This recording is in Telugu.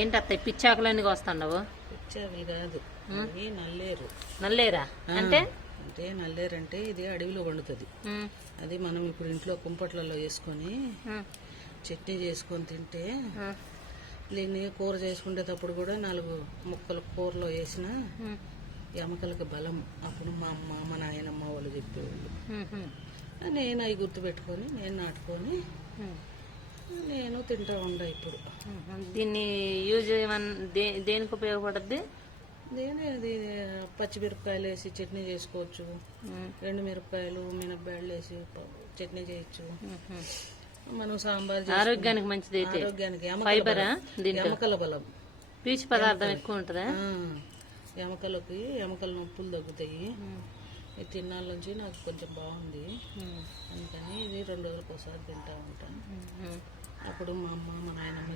ఏంటి అత్త పిచ్చాకులన్నీ వస్తాండవు? పిచ్చాకులు కాదు, ఇవి నల్లేరు. నల్లేరా అంటే? అంటే నల్లేరు అంటే ఇది అడవిలో పండుతుంది. అది మనం ఇప్పుడు ఇంట్లో కుంపట్లలో వేసుకొని చట్నీ చేసుకొని తింటే, దీన్ని కూర చేసుకునేటప్పుడు కూడా 4 ముక్కలు కూరలో వేసిన ఎముకలకి బలం. అప్పుడు మా అమ్మ మా నాయనమ్మ వాళ్ళు చెప్పేవాళ్ళు. నేను అవి గుర్తుపెట్టుకొని నేను నాటుకొని నేను తింటా ఉండా ఇప్పుడు. దీన్ని యూజ్ దేనికి ఉపయోగపడుద్ది? అది పచ్చిమిరపకాయలు వేసి చట్నీ చేసుకోవచ్చు, ఎండు మిరపకాయలు మినపబ్యాళ్ళు వేసి చట్నీ చేయొచ్చు. మనం సాంబార్ ఆరోగ్యానికి మంచిది. అయితే ఆరోగ్యానికి ఫైబరా? ఎముకల బలం, పీచు పదార్థం ఎక్కువ ఉంటుందా? ఎముకల నొప్పులు తగ్గుతాయి. ఇది తిన్నాళ్ళ నుంచి నాకు కొంచెం బాగుంది, అందుకని ఇది 2 రోజులకు ఒకసారి తింటా ఉంటాను. అప్పుడు మా అమ్మ మా నాయనమ్మ